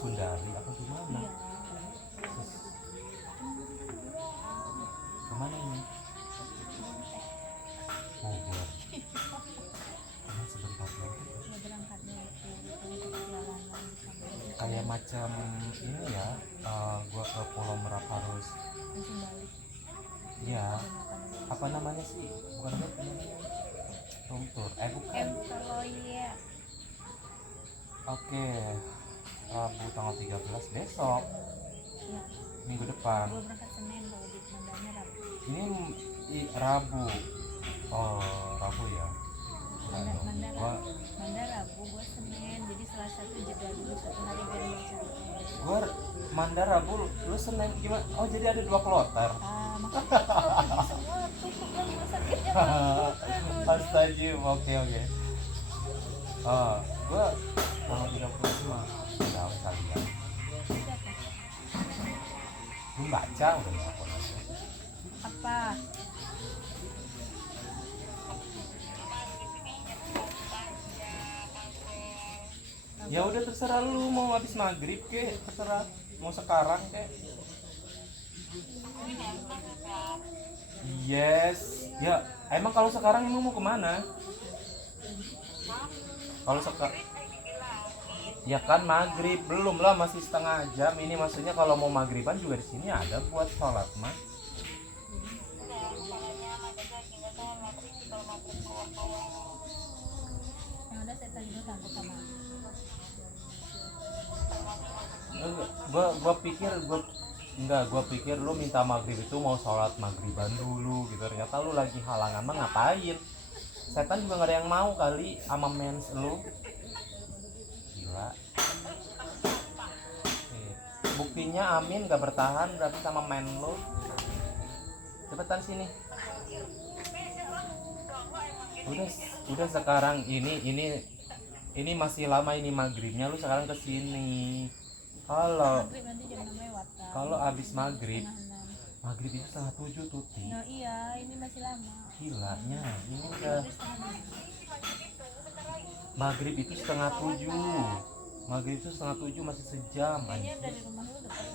Sundari apa gimana? Iya. Kemana ini? Bogor. Cuma sebentar lagi. Mau berangkat dari untuk perjalanan sampai Kayak macam ini ya, gua ke Pulau Merak harus, langsung balik. ya Makan apa namanya sih? Bukan apa namanya? Room tour. Bukan. kalau iya Oke. Rabu tanggal 13 besok. ya Minggu depan. gue berangkat Senin kalau di Mandanya Rabu. Ini Rabu. Oh, Rabu ya. Manda Rabu gue Senin, jadi Selasa tuh jeda dulu 1 hari biar baca. Gua Manda Rabu, lu Senin gimana? Oh, jadi ada 2 kloter. Makanya kalau pergi semua tutup kan rumah sakitnya kan. Astagfirullah. Oke. Oh, gua tanggal 30 mah gawe kalian. Udah kan? Belum baca udah nelfon aja. Apa? Ya udah terserah lu mau habis maghrib ke, terserah mau sekarang ke. Yes. Ya, emang kalau sekarang emang mau kemana? Kalau sekarang ya kan maghrib belum lah, masih setengah jam. Ini maksudnya kalau mau maghriban juga di sini ada buat sholat mah. Yang ada saya tadi udah sanggup sama Gua pikir lu minta maghrib itu mau sholat maghriban dulu gitu. Ternyata lu lagi halangan mah ngapain? Setan juga gak ada yang mau kali sama mens lu. Gila. Buktinya Amin gak bertahan berarti sama men lu. Cepetan sini. Udah sekarang ini masih lama ini maghribnya, lu sekarang kesini. maghrib nanti jam 6 lewat kan? Kalau abis maghrib Setengah 6. itu 6:30 tuh Ti. Nah iya, ini masih lama. Gilanya ini udah Terus setengah 6. maghrib itu 6:30. Maghrib itu 6:30 masih sejam. Kayaknya Anjir. dari rumah lu dekat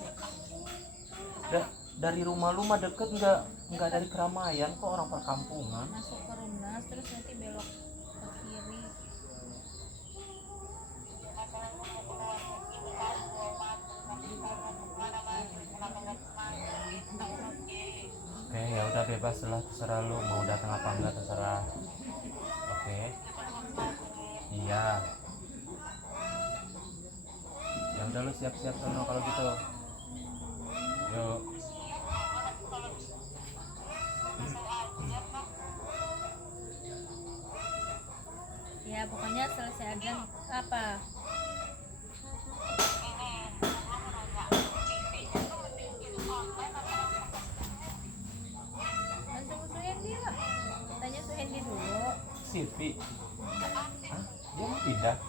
deh. Dari rumah lu mah deket, nggak dari keramaian kok, orang perkampungan. Masuk ke Rumnas terus nanti belok ke kiri. Oke, ya udah bebas lah, terserah lu mau datang apa enggak, terserah. Oke. Iya. Ya udah lu siap-siap sono kalau gitu. Yuk. Ya pokoknya selesai aja apa? Langsung ke Suhendi lah. Tanya Suhendi dulu. Silvi. Hah? Dia mau pindah?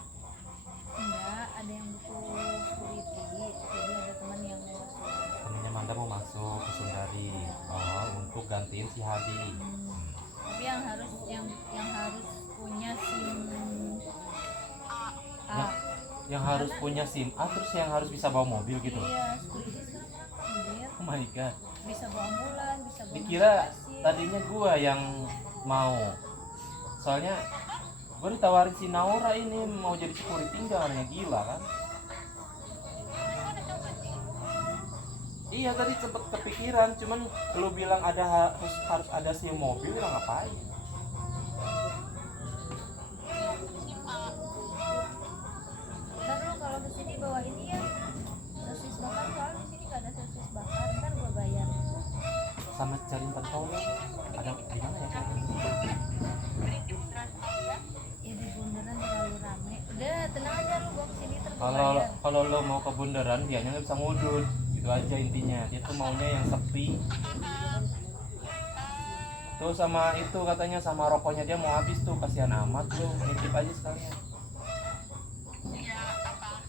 Enggak, ada yang butuh security. Jadi ada teman yang mau masuk. Temennya Manda mau masuk ke Sundari. Oh, untuk gantiin si Hadi. Tapi yang harus punya SIM A. Yang harus punya SIM A, terus yang harus bisa bawa mobil gitu. Iya, security sekarang anjir. Oh my god. Bisa bawa ambulan, bisa bawa Dikira mobil pasir. tadinya gua yang mau. Soalnya gua ditawarin si Naura ini mau jadi security, enggak, aneh gila kan. Iya tadi sempet kepikiran, cuman lu bilang harus ada SIM mobil, bilang ngapain? Ntar lu kalau kesini bawa ini ya sosis bakar, soalnya di sini nggak ada sosis bakar, ntar gua bayar. Sama cariin pentolong. Ada di mana ya? Ya di bundaran terlalu rame. Udah tenang aja lu, gua kesini ntar gua Kalau bayar. kalau lo mau ke bundaran dianya nggak bisa ngudut, itu aja intinya. Dia tuh maunya yang sepi. Tuh sama itu katanya sama rokoknya dia mau habis tuh, kasihan amat lu, nitip aja sekalian. Enggak, gampang.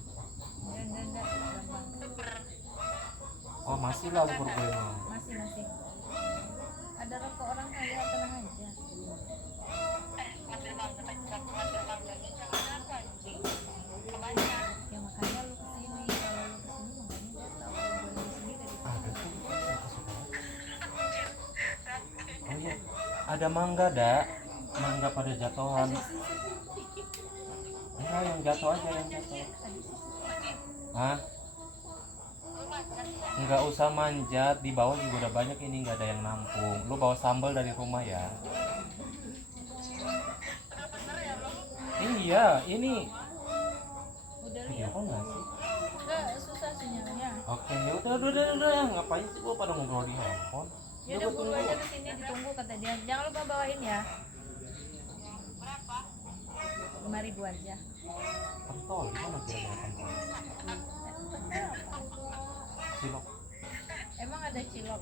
Oh masih lah super gue mah. Masih. Ada rokok orang kaya, tenang aja. Ya makanya lu kesini, kalau Ada mangga dak, mangga pada jatuhan. Enggak, yang jatuh aja yang jatuh. Hah? Enggak usah manjat, di bawah juga udah banyak ini, nggak ada yang nampung. Lu bawa sambal dari rumah ya. Iya, ini Udah video lihat. call nggak sih? Enggak susah sinyalnya. Oke, ya udah ya, ngapain sih gua pada ngobrol di handphone? Ya udah buru aja kesini, ditunggu kata dia. Jangan lupa bawain ya. Berapa? 5.000 aja. Pentol, gimana kira-kira pentol? Cilok, Emang ada cilok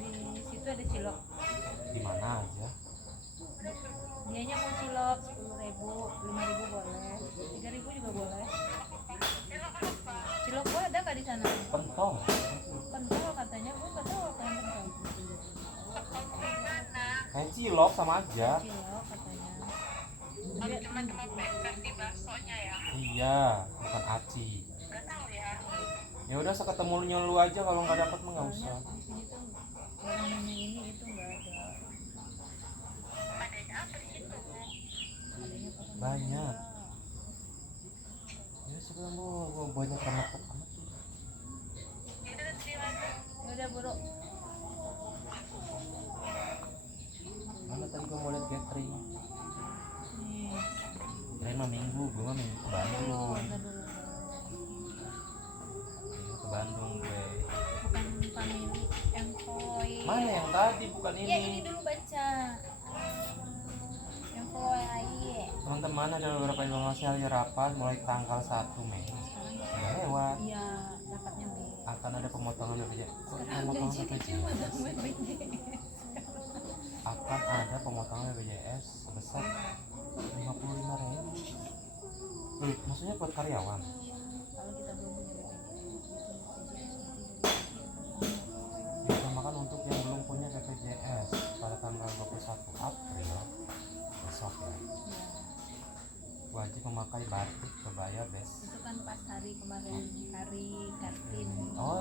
di situ ada cilok. di mana aja? Dianya mau cilok 10.000, 5.000 boleh, 3.000 juga boleh. Cilok gua ada kak di sana? Pentol. Pentol katanya, gua nggak tahu apa yang pentol. Kayak cilok sama aja. Cilok katanya. Iya, bukan aci. Ya udah seketemunya lu aja, kalau nggak dapat mah nggak Soalnya usah. di sini tuh orang namanya ini itu nggak ada. Adanya apa Banyak. Ya sebelum lu banyak amat amat. Ya udah buru. Mana tadi gua mau lihat catering. Nih. Kirain mah minggu, gua mah minggu ke Bandung. Ntar dulu. Minggu ke Bandung gue. Bukan family employee. Mana yang tadi bukan ini? Ya ini dulu baca. Employee. Teman-teman, ada beberapa informasi hari rapat mulai tanggal 1 Mei. Sekarang Udah lewat. iya dapatnya Mei. Akan ada pemotongan BPJS. Sekarang Pemotongan gaji kecil BPJS. udah BPJS. Akan ada pemotongan BPJS sebesar 55.000. Maksudnya buat karyawan. Kalau kita belum punya BPJS. Diutamakan untuk yang belum punya BPJS pada tanggal 21 April besok ya. Wajib memakai batik kebaya bes. Itu kan pas hari kemarin hari Kartini. Oh,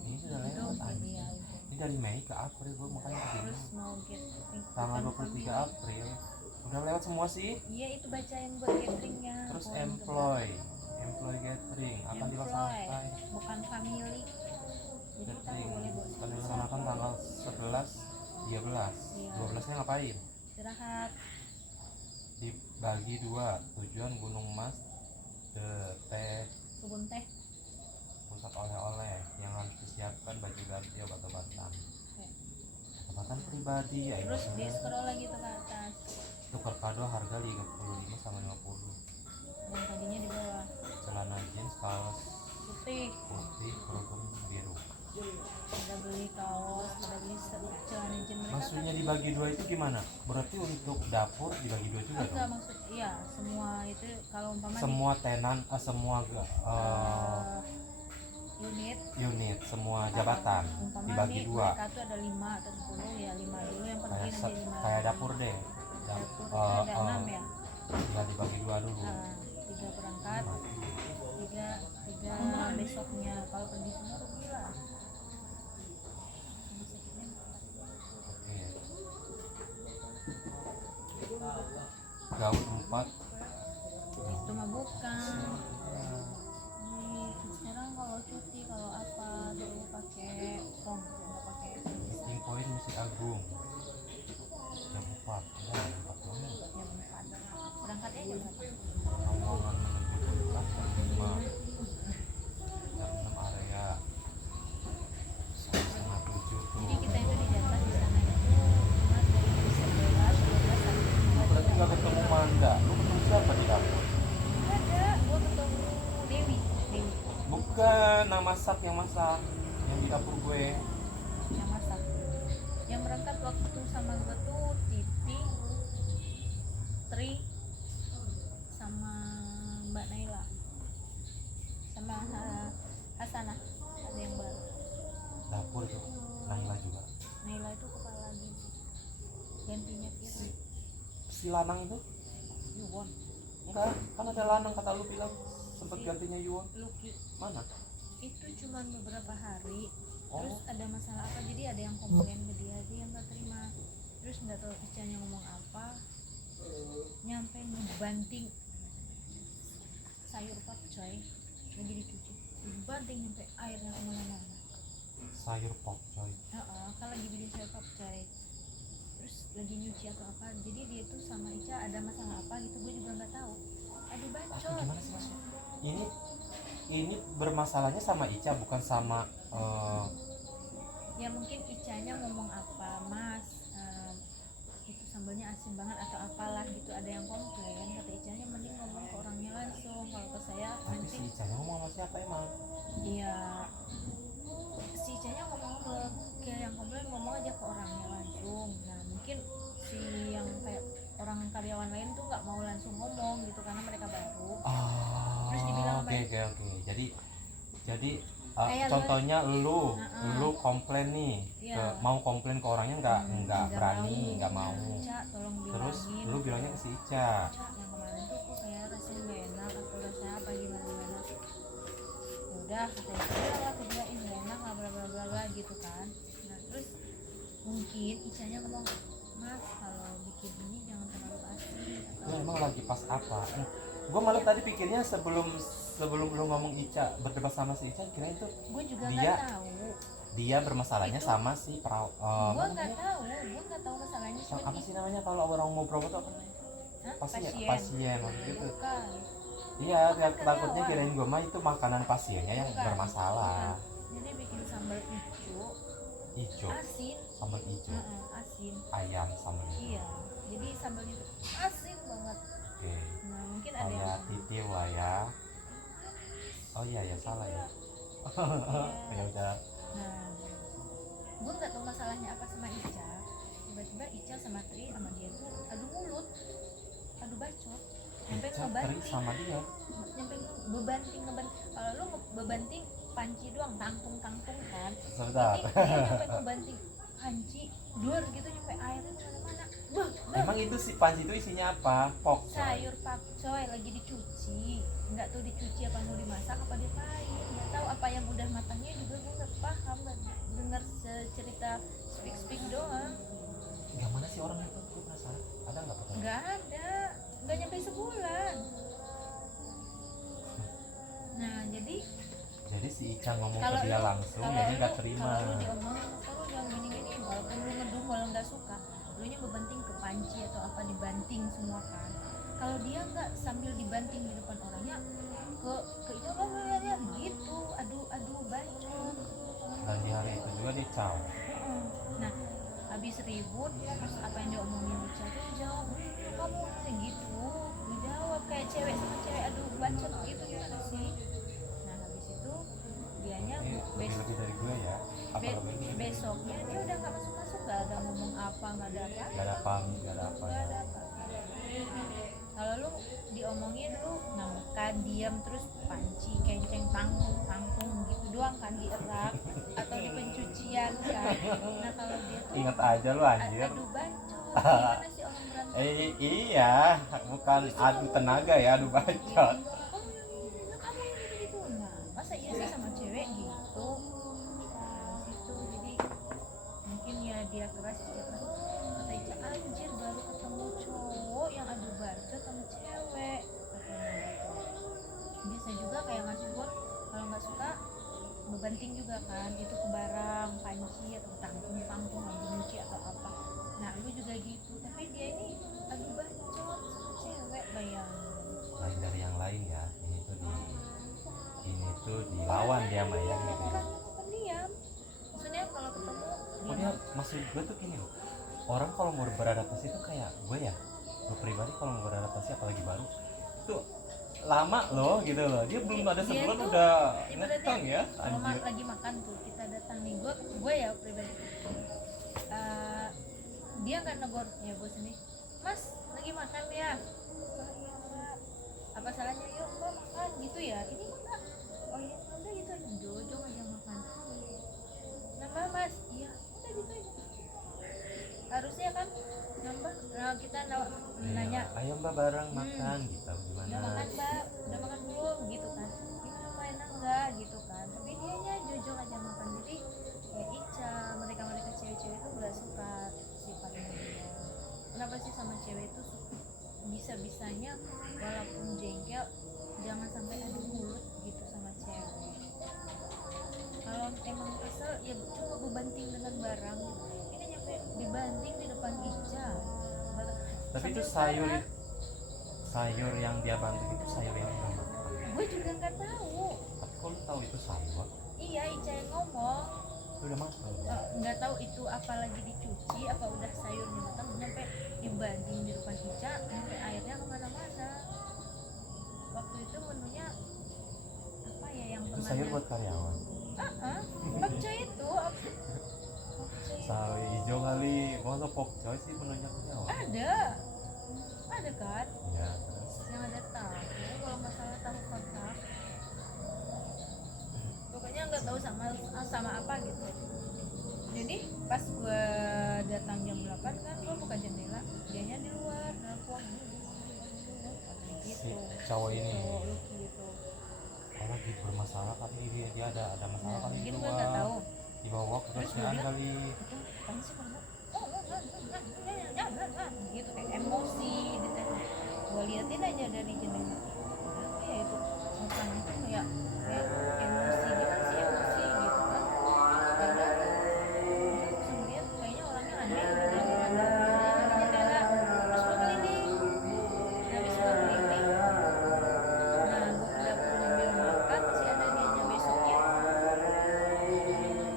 ini sudah Itu lewat aja. ini ya. Ini dari Mei ke April, gue makanya begini. Terus mau get Tanggal 23 April udah lewat semua sih. Iya itu baca yang buat cateringnya. Terus Oh, employ gathering akan employ, dilaksanakan bukan family. Jadi kita gathering nggak boleh bawa akan dilaksanakan tanggal 11 12. Iya. 12-nya ngapain? istirahat. Dibagi dua, tujuan Gunung Mas de teh Kebun teh. pusat oleh-oleh yang harus disiapkan baju ganti obat-obatan Oke. obat-obatan pribadi ya. Terus di scroll lagi tuh ke atas. tukar kado harga 35 sama 50. Yang tadinya di bawah Celana jeans kaos putih. putih kerudung biru. Pada beli kaos, pada beli celana jeans mereka. Maksudnya dibagi dua itu gimana? Berarti untuk dapur dibagi dua juga Enggak dong? maksud iya semua itu kalau umpama Semua tenan, semua unit unit, semua jabatan umpama dibagi nih dua. mereka tuh ada 5 atau 10 ya 5 dulu yang penting Kayak, nanti 5 kayak dapur deh. dapur ada 6 ya. Ya dibagi dua dulu. 3 berangkat, 3 besoknya. Kalau pergi semua rugi lah. Rumah sakitnya Oke. Gaun 4. itu mah bukan. Nih sekarang kalau cuti kalau apa dulu pakai pom, nggak pakai Meeting point Musik Agung. Jam 4. Ya, jam 4 banget. jam 4. Berangkatnya jam berapa? Rombongan menuju puncak jam 5. Jam 6 area. Setengah 7 tuh. Jadi kita itu dijatah di sana itu cuma dari jam 11, 12 sampai Berarti gak ketemu Manda. Lu ketemu siapa di dapur? ada. Gua ketemu Dewi. Bukan, yang masak yang di dapur gue. Yang masak. Yang berangkat waktu sama gua tuh Titi, Tri, sama Mbak Naila, sama Hasanah. Ada yang baru. Dapur itu Naila juga. Naila itu kepala gizi. Gantinya Fira. Si Lanang itu? Yuwon. Enggak, kan ada Lanang kata lu bilang sempat gantinya Yuwon. Lucky. Mana? Itu cuma beberapa hari. Terus Oh, ada masalah apa? Jadi ada yang komplain ke dia nggak terima. Terus terus nggak tahu Icanya ngomong apa, nyampe ngebanting sayur pakcoy lagi dicuci, dibanting nyampe airnya kemana-mana. Sayur pokcoy. Kan lagi bikin sayur pakcoy, terus lagi nyuci atau apa, jadi dia tuh sama Ica ada masalah apa gitu, gue juga nggak tahu. Aduh Apa bacot. gimana sih maksudnya? Ini bermasalahnya sama Ica bukan sama Ya mungkin Icanya ngomong apa, mas itu sambalnya asin banget atau apalah gitu, ada yang komplain, kata Icanya mending ngomong ke orangnya langsung, kalau ke saya tapi nanti. si Ica ngomong sama siapa emang? Iya, si Icanya ngomong ke yang komplain, ngomong aja ke orangnya langsung. Nah mungkin si yang kayak orang karyawan lain tuh nggak mau langsung ngomong gitu karena mereka baru. Terus dibilang Oke. Jadi Kayak contohnya lu Heeh. komplain nih, Iya. mau komplain ke orangnya nggak berani, nggak mau. Cak, tolong Terus bilangin. lu bilangnya ke si Ica. Cak, yang kemarin tuh kok kayak rasanya gak enak atau rasanya apa gimana. Ya udah, kata Ica lah aku bilangin gak enak lah bla bla bla bla gitu kan. Nah terus mungkin Icanya ngomong, mas kalau bikin ini jangan terlalu asin Lu atau emang lagi pas apa? Gue malah tadi pikirnya sebelum lu ngomong Ica berdebat sama si Ica, kira itu gue juga dia- nggak tahu. dia bermasalahnya Itu- sama si Gue nggak namanya? tahu masalahnya cuma Apa sih namanya kalau orang mau berobat tuh apa namanya? Pasien maksud gitu. Bukan. Iya, Bukan takutnya karyawan. kirain gue mah itu makanan pasiennya yang Bukan. bermasalah. Jadi bikin sambal hijau Ijo, asin. sambal ijo, Asin. ayam sambal ijo. Iya, jadi sambalnya itu asin banget. Oke. Nah mungkin ada Kayak yang titil lah ya. Oh iya ya salah ya. Iya. Ya udah. Nah, gue nggak tahu masalahnya apa sama Ica. Tiba-tiba Ica sama Tri sama dia tuh adu mulut, adu bacot, sampai Ica Tri ngebanting, sama dia. sampai ngebanting. Kalau lu ngebanting panci doang, tangtung kan. Sebentar. Ini dia sampai ngebanting panci, dor gitu nyampe airnya kemana-mana. Emang itu si panci itu isinya apa? Pok. Sayur pakcoy lagi dicuci, nggak tahu dicuci apa mau dimasak apa diapain, nggak tahu apa yang udah matangnya juga gue nggak paham, nggak dengar cerita speak doang. Yang mana sih orang itu? Gue penasaran. Ada nggak fotonya? Nggak ada, nggak nyampe sebulan. Nah jadi Si Ica ngomong kalau ke dia lu- langsung, kalau dia nggak lu- terima. kalau lu diomongin, kalau yang gini-gini, walaupun lu ngedum walau nggak suka, lu nya bebanting ke panci atau apa, dibanting semua kan. Kalau dia nggak sambil dibanting di depan orangnya ke itu ya gitu, aduh bacot. Dan di hari itu juga dia caw. Nah habis ribut, terus apa yang diomongin Ica tuh dijawab, kamu kayak gitu, dijawab kayak cewek sama cewek adu bacot gitu, gimana sih? Nah habis itu dianya Lebih dari gue ya. Apa lebih? besoknya dia udah nggak masuk, nggak ada ngomong apa, nggak ada apa, Gak ada apa, gak ada apa. nggak ada apa. Kalau lu diomongin lu ngangkat diam terus panci kenceng tanggung gitu doang kan, dierak atau di pencucian kan. Nah kalau dia tuh Ingat aja lu anjir. adu bacot, gimana sih orang berantem? Iya, bukan adu tenaga ya, adu bacot. Kamu yang gitu. Nah masa iya sih sama cewek gitu. Nah, situ jadi mungkin ya dia keras, Ica keras. Kata Ica, anjir baru ketemu cowok yang adu bacot sama cewek, katanya gitu. Biasa juga kayak ngasih buat, kalau nggak suka bebanting juga kan, itu ke barang panci atau tanggung lagi nyuci atau apa. Nah lu juga gitu, tapi dia ini adu bacot sama cewek, bayangin. Lain dari yang lain ya. Ini tuh dilawan dia mah ya gitu ya. Orangnya pendiam, maksudnya kalau ketemu Oh dia maksud gue tuh gini loh. Orang kalau mau beradaptasi tuh kayak gue ya. Gue pribadi kalau mau beradaptasi apalagi baru itu lama loh gitu loh. Dia belum ada Dia sebulan tuh udah ibaratnya ngetang ya kalau anjir. lagi makan tuh kita datang nih, gue ya pribadi, dia nggak negor ya gue sendiri, mas lagi makan ya, oh iya mbak, apa salahnya, yuk mbak makan gitu ya, ini mbak, oh iya udah gitu aja, jojo aja makan, nambah mas, iya udah gitu aja, harusnya kan nambah. Nah kita nanya, Ayo mbak bareng makan gitu gimana? udah makan mbak, udah makan belum gitu kan, gimana mbak enak enggak gitu kan, tapi dia nya jujur aja makan. Jadi ya Ica, mereka cewek-cewek itu gak suka sifatnya dia kenapa sih sama cewek itu bisa-bisanya walaupun jengkel jangan sampai adu mulut gitu sama cewek. Kalau emang kesel ya coba bebanting dengan barang gitu. Ini nyampe dibanting di depan Ica. Tapi itu Sampai sayur yang dia bantu itu sayur yang mana? gue juga nggak tahu. Tapi kok lu tahu itu sayur? Iya, Ica yang ngomong. Lu udah makan? Nggak tahu itu apa lagi dicuci apa udah sayurnya matang nyampe dibanding di depan Ica nyampe airnya kemana-mana. Waktu itu menunya apa ya yang Itu sayur buat karyawan. pokcoy itu Sawi hijau kali, masa pokcoy sih menunya karyawan? ada kan Ya, terus yang ada tahu kalau nggak salah tahu kotak pokoknya nggak tahu sama apa gitu. Jadi pas gue datang jam 8 kan gue buka jendela dianya di luar nelfon gitu. si cowok ini Lucky gitu. lagi bermasalah kali dia ada masalah kali Mungkin di gue nggak tahu luar, dibawa ke Terus dia kerjaan bilang, kali. itu apaan sih kamu gitu kayak emosi gitu. Gue liatin aja dari jendela apa ya itu mukanya tuh kayak emosi gimana sih emosi gitu kan karena dia langsung lihat kayaknya orangnya aneh gitu kan dari jendela terus gue keliling habis gue keliling nah gue ke dapur ngambil makan masih ada dianya besoknya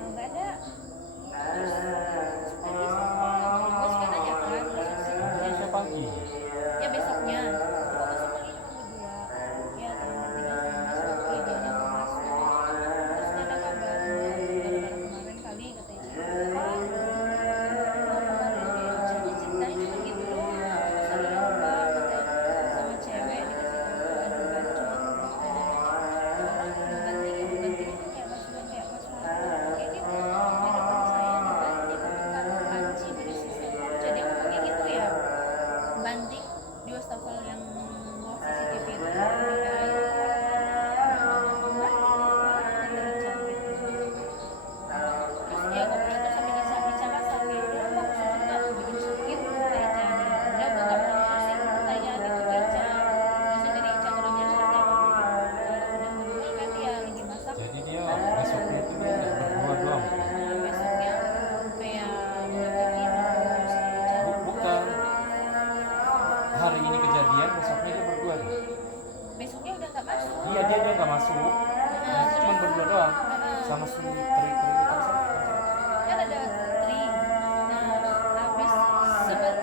nggak ada terus pagi gue suka nanya kan besok sih Besok pagi. ya besoknya gue masuk lagi cuma berdua ya teman bertiga sama Mas Lucky dia yang mau masuk terus gak ada kabar gara-gara kemarin kali katanya apa kemarin dia ceritanya cuma gitu doang masa iya mbak katanya sama cewek dikasih tahu aduh bacot orang dibanting ya dibanting itu kayak pasukan kayak pas waktu ini di depan saya dibanting bukan panci dari sisi jadi aku ngomongnya gitu ya banting di wastafel yang bawah CCTV itu pakai air terus dia ngobrol tuh sambil Ica masak dia bilang kok sakit nggak bikin sakit kata Ica nih udah gue nggak mau pusing pertanyaan itu ke Ica terus sendiri Ica orangnya santai kalau udah ngobrol kan dia lagi masak Jadi dia besoknya itu dia nggak berdua doang. nah besoknya kayak ngomongin terus Ica Bukan. Hari ini kejadian, besoknya dia berdua deh. besoknya udah nggak masuk. Iya dia nggak masuk. Nah, cuma berdua doang. Sama si teri apa sih? Kan ada tri. Nah, habis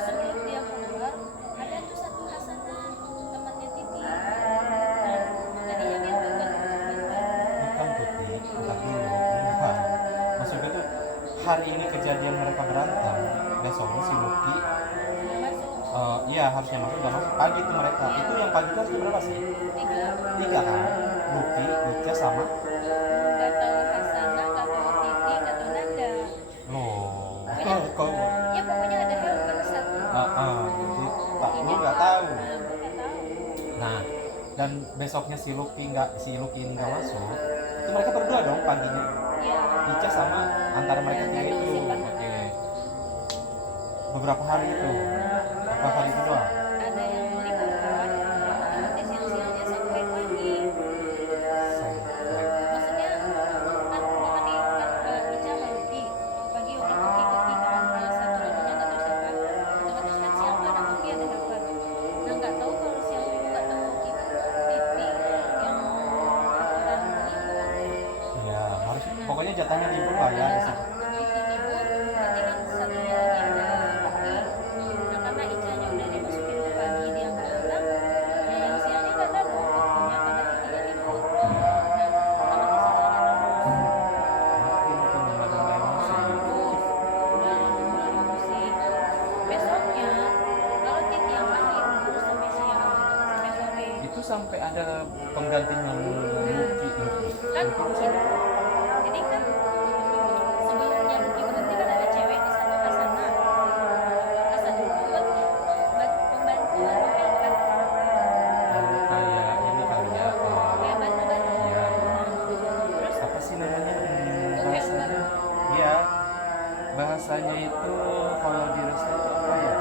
sebelum dia keluar ada tuh satu Hasanah temannya Titi. Nah, tadinya dia bukan Bukan Tuti, bentar dulu. Bukan. Maksudnya tuh hari ini kejadian mereka berantem, besoknya si Lucky masuk iya harusnya masuk nggak masuk pagi tuh mereka. Itu yang pagi itu harusnya berapa sih? tiga. 3 kan? Lucky, Ica sama Gak tahu Hasanah, gak tahu Titi, gak tahu Nanda. loh. Pokoknya, Kau ya pokoknya ada helper satu. jadi tak lu nggak tahu. Nah, gue nggak tahu. Nah, dan besoknya si Lucky ini nggak masuk, itu mereka berdua dong paginya. Iya. Ica sama antara mereka Nggak tiga tahu itu. siapa. Oke. Beberapa hari itu. Berapa hari itu doang? Ada yang libur kan, nanti siang-siangnya sampai pagi. Sampai. Maksudnya kan gue kan Ica sama Lucky pagi Yogi tuh ikuti kan satu lagunya nggak tahu siapa otomatis kan siang kan ada Lucky ada helper nah nggak tahu kalau siang itu nggak tahu itu Titi yang aturan libur Ya, harus pokoknya jatahnya libur lah ya di situ. Titi libur berarti kan satunya lagi ada Lucky nah karena Icanya udah dimasukin ke pagi dia nggak datang ya yang siangnya nggak ada dong waktunya karena Titinya libur nah otomatis Icanya Mungkin itu memadamkan emosi. terus udah mulai emosi besoknya kalau Titi yang pagi dulu sampai siang sampai sore Itu sampai ada penggantinya Lucky. kan jadi kan sebelumnya Lucky berhenti kan ada cewek di sana Hasanah itu buat pembantu atau helper Kayak ini kali ya. kayak bantu-bantu Ya. terus Apa sih namanya? helper Bahasanya? Iya. Bahasanya itu kalau di resto itu apa ya?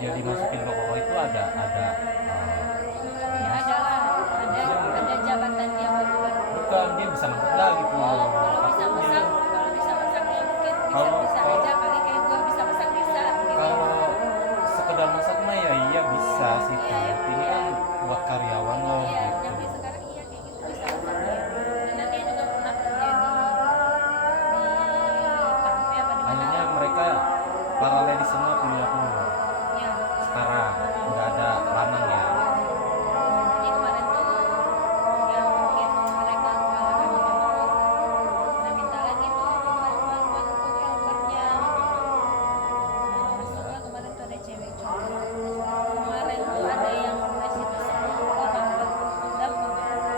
dia dimasukin rokok itu ada Ya ada lah, ada jabatan dia bukan. bukan, dia bisa masak dah gitu. Oh, kalau bisa masaknya mungkin bisa aja kali kayak gua bisa masak bisa gitu. Kalau sekedar masak mah ya iya bisa sih, Iya, ini kan buat karyawan loh Iya, gitu. nyampe sekarang iya kayak gitu bisa masak dia. Dan dia juga pernah kerja di kafe apa di mana? Akhirnya mereka para lady semua punya umur. Iya. Sekarang nggak ada lanang ya. Jadi kemarin tuh ya mungkin mereka kewalahan jemput, nah minta lagi tuh bantuan buat untuk helpernya. Nah masuklah kemarin tuh ada cewek cowok. Kemarin tuh ada yang ngasih tuh 10 orang buat dapur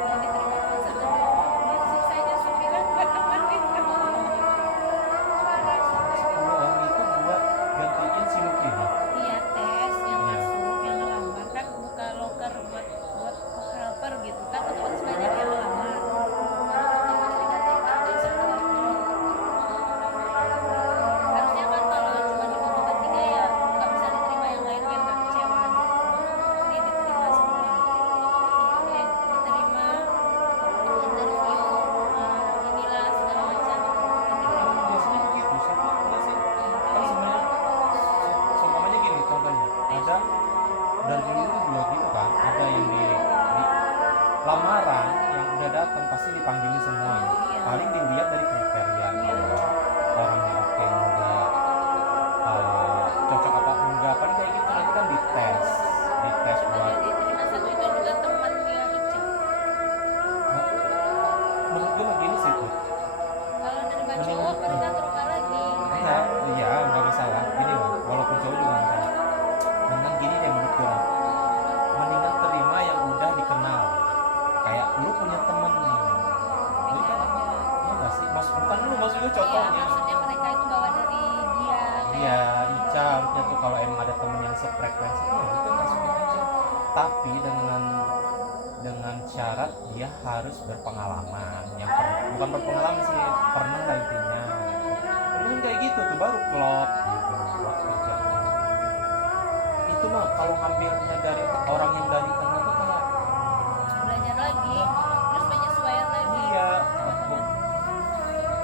yang diterima cuma satu doang. Yang sisanya 9 buat nemenin doang. Suara sampai 10 orang itu buat gantiin si Lucky nih. iya tes yang Iya. masuk yang ngelamar kan buka loker buat cook helper gitu kan otomatis banyak yang ngelamar otomatis dikasih semua harusnya kan kalau cuma dibutuhkan 3 ya nggak bisa diterima yang lain biar nggak kecewa gitu ini diterima semua diterima interview inilah segala macam Biasanya begitu sih, iya sih. Kan sebenarnya seumpamanya gini contohnya, ada dari dulu juga gitu kan, ada yang di lamaran yang udah datang pasti dipanggilin semuanya. Iya. Paling dilihat dari kriteria gitu. Orangnya oke enggak, cocok apa enggak, paling kayak gitu nanti kan dites buat. yang diterima satu itu juga temannya Ica. Menurut gue begini sih tuh. Kalau nerima cowok mereka terima lagi. Enggak, iya enggak masalah. Gini loh, walaupun cowok juga enggak masalah. Mendingan gini deh menurut gue. Mendingan terima yang udah dikenal. Kayak lu punya temen nih. Lu kan, iya nggak sih? Bukan lu, maksudnya Iya, contohnya. maksudnya mereka itu bawa dari dia. Iya, Ica harusnya tuh kalau emang ada temen yang sefrekuensi ya itu masukin aja. Tapi dengan syarat dia harus berpengalaman. Bukan berpengalaman sih, pernah lah intinya. Mendingan kayak gitu tuh baru klop gitu buat kerjanya. Itu mah kalau ngambilnya dari orang yang dari kenal tuh kayak Belajar lagi, terus penyesuaian lagi. iya,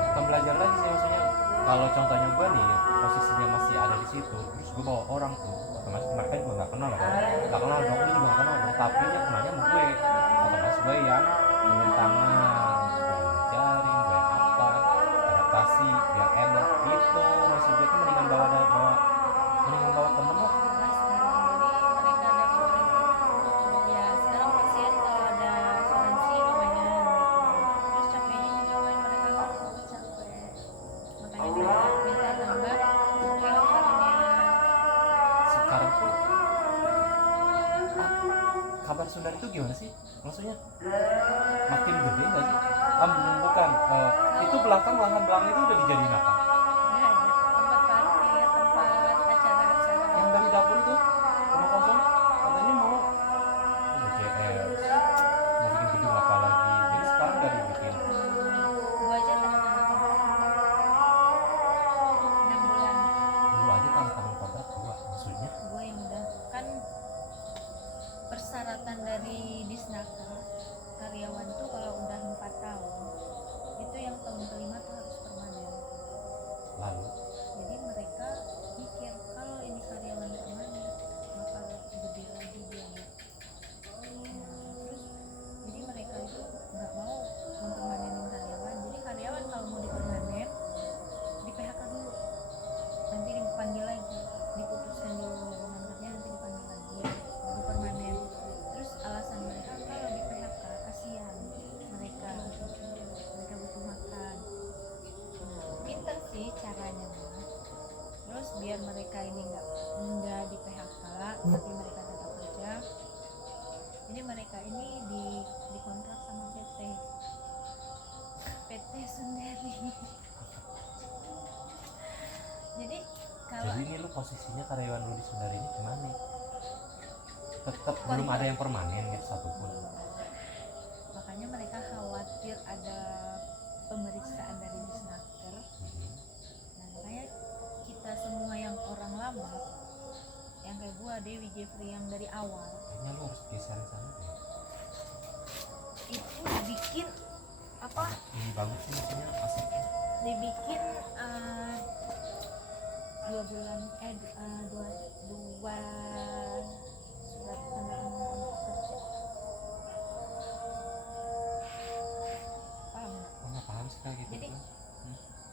bukan belajar lagi sih maksudnya. Kalau contohnya gue nih posisinya masih ada di situ, terus gue bawa orang tuh, otomatis mereka juga nggak kenal lah, nggak kenal dong, dia juga nggak kenal dong, tapi dia kenalnya sama gue, otomatis gue yang turun tangan, gue ngajarin, gue yang apa, adaptasi biar enak gitu. Maksud gue tuh mendingan bawa temen lah. Nah, sekarang jadi mereka dapat ya sekarang pasien kalau ada asuransi lumayan gitu. Terus capeknya juga kan mereka nggak capek. Makanya minta tambah helpernya. Sekarang tuh kabar Sundar itu gimana sih? Maksudnya makin gede nggak sih? Bukan, itu lahan belakang itu udah dijadiin apa? Nggak ada tempat parkir, tempat acara-acara. Yang dari dapur itu rumah kosong katanya mau BCS, mau bikin gedung apa lagi? Jadi sekarang udah dibikin. Gua aja tanda tangan kontrak 6 bulan. Dulu aja tanda tangan kontrak 2, maksudnya Gue yang udah kan persyaratan dari Disnaker karyawan tuh kalau udah 4 tahun itu yang tahun kelima tuh harus permanen. lalu Jadi mereka mikir kalau ini karyawan permanen bakal gede lagi biaya. Terus jadi mereka itu nggak mau mempermanenin karyawan. Jadi karyawan kalau mau dipermanen di PHK dulu, nanti dipanggil lagi, diputuskan dulu hubungan kerja, nanti dipanggil lagi baru permanen. Terus alasan mereka kalau di PHK kasihan mereka butuh makan. Pinter sih caranya mah. Terus biar mereka ini nggak di PHK tapi mereka tetap kerja, jadi mereka ini dikontrak sama PT Sundari. Jadi kalau jadi ini lu posisinya karyawan lu di Sundar ini gimana? Tetap belum ada yang permanen gitu satupun. makanya mereka khawatir ada pemeriksaan dari Disnaker. Nah makanya kita semua yang orang lama yang kayak gua Dewi Jeffrey yang dari awal Kayaknya lu harus geserin sana deh. itu dibikin apa, Ini banget sih maksudnya asapnya. dibikin 2 bulan dua surat tanda tangan kontrak kerja. Paham nggak? Oh nggak paham sih kayak gitu. Jadi, tuh.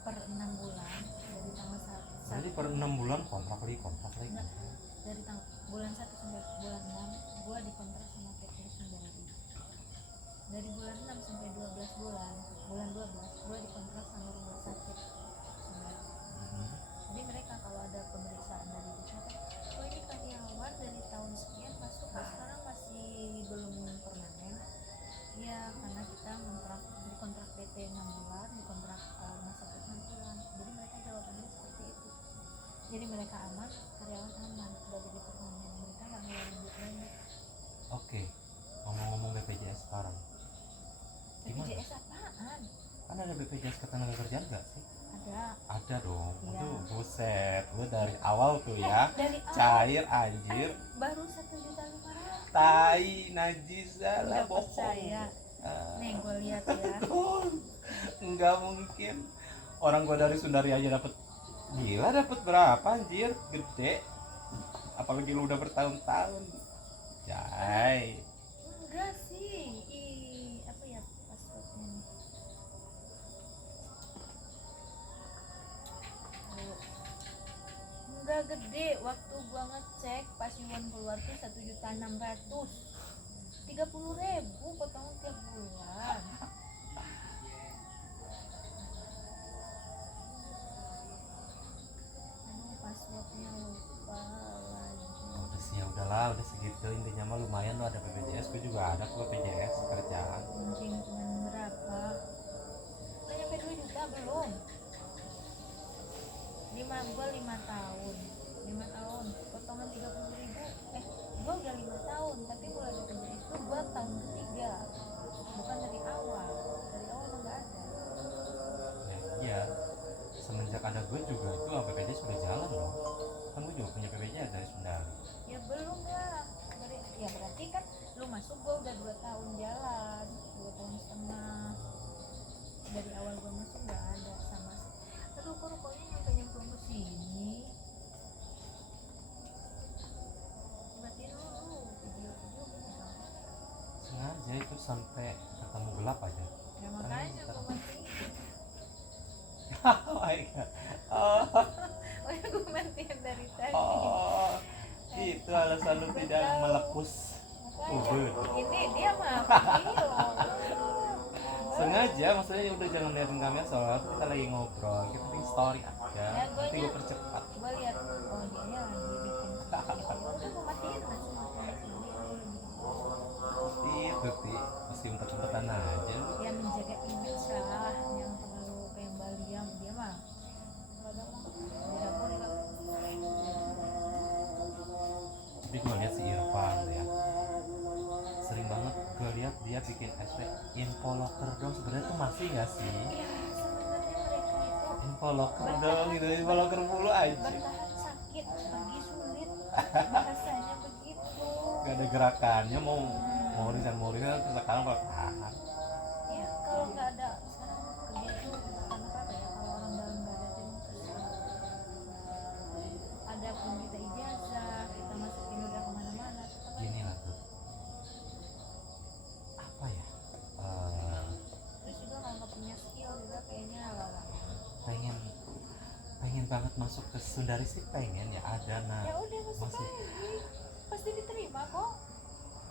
Per 6 bulan dari tanggal Jadi per 6 bulan kontrak lagi. Enggak, dari bulan 1 sampai bulan 6 gua dikontrak sama PT Sundari. Dari bulan 6 sampai 12 bulan, bulan 12 gua dikontrak sama rumah sakit Sundari. Jadi mereka kalau ada pemeriksaan dari DKP, oh ini karyawan dari tahun sekian masuk, kok sekarang masih belum permanen. Ya karena kita dikontrak PT 6 bulan, dikontrak rumah sakit 6 bulan. Jadi mereka jawabannya seperti itu. Jadi mereka aman, karyawan aman, sudah jadi permanen. Mereka nggak ngeluarin duit banyak. Oke, ngomong-ngomong BPJS sekarang, gimana? BPJS apaan? Kan ada BPJS Ketenagakerjaan nggak sih? Ada dong. Iya. Aduh buset, lu dari awal tuh ya dari awal cair anjir, baru 1.500.000. tai najis lah Nggak bohong. percaya. Nih gue lihat ya. Nggak mungkin, orang gua dari Sundari aja dapat, gila dapat berapa anjir, gede, apalagi lu udah bertahun-tahun, jai. Enggak sih, apa ya passwordnya nih? Aduh. Enggak gede, waktu gua ngecek pas Yuan keluar tuh 1.600.000, 30.000 potongan tiap bulan. Aduh, passwordnya lupa lagi. Udah sih, ya udahlah, udah segitu intinya mah lumayan lo ada BPJS, gue juga ada kok BPJS kerjaan. Anjing cuman berapa? Udah nyampe 2 juta belum? Gua 5 tahun 5 tahun potongan 30.000. Gua udah 5 tahun tapi mulai BPJS itu gua tahun ketiga, bukan dari awal mah nggak ada. Ya, iya, semenjak ada gue juga itu BPJS udah jalan dong, kan gue juga punya BPJS dari Sundari. Ya belum lah, ya berarti kan lu masuk gua udah 2 tahun jalan, 2 tahun setengah. Dari awal gua masuk nggak ada sama. Aduh kok rokoknya nyampe ke sini. Matiin dulu video Sengaja itu sampai ketemu gelap aja. ya, makanya gua matiin. Oh my god. Oh ya gua matiin dari tadi. Oh, itu alasan lu tidak Betul. melekus. Makanya ini dia mah video. Sengaja, maksudnya udah jangan liatin kamera soalnya kita lagi ngobrol, kita bikin story aja. Ya, Nanti gue percepat. Gue lihat oh dia lagi bikin udah gue matiin masih matiin Itu mesti umpet-umpetan aja lu. ya menjaga image lah, yang terlalu kayak Mbak Liam. Dia mah kadang di dapur juga. Tapi gue lihat si Irfan ya, sering banget gue lihat dia bikin hashtag info locker dong. Sebenarnya tuh masih nggak sih Ya sebenarnya mereka itu info locker dong gitu, info locker mulu aja, bertahan sakit, pergi sulit, bahasanya begitu. gak ada gerakannya, mau riset terus sekarang bertahan. Ya kalau nggak ada sekarang kerja itu bukan apa ya, kalau orang dalam nggak ada tim ada pun kita ijazah kita masukin udah kemana-mana tetap Gini lah tuh, apa ya, terus juga kalau nggak punya skill juga kayaknya lawan. pengen banget masuk ke Sundari sih, pengen ya ada, nah Ya udah masuk masih, lagi, pasti diterima kok.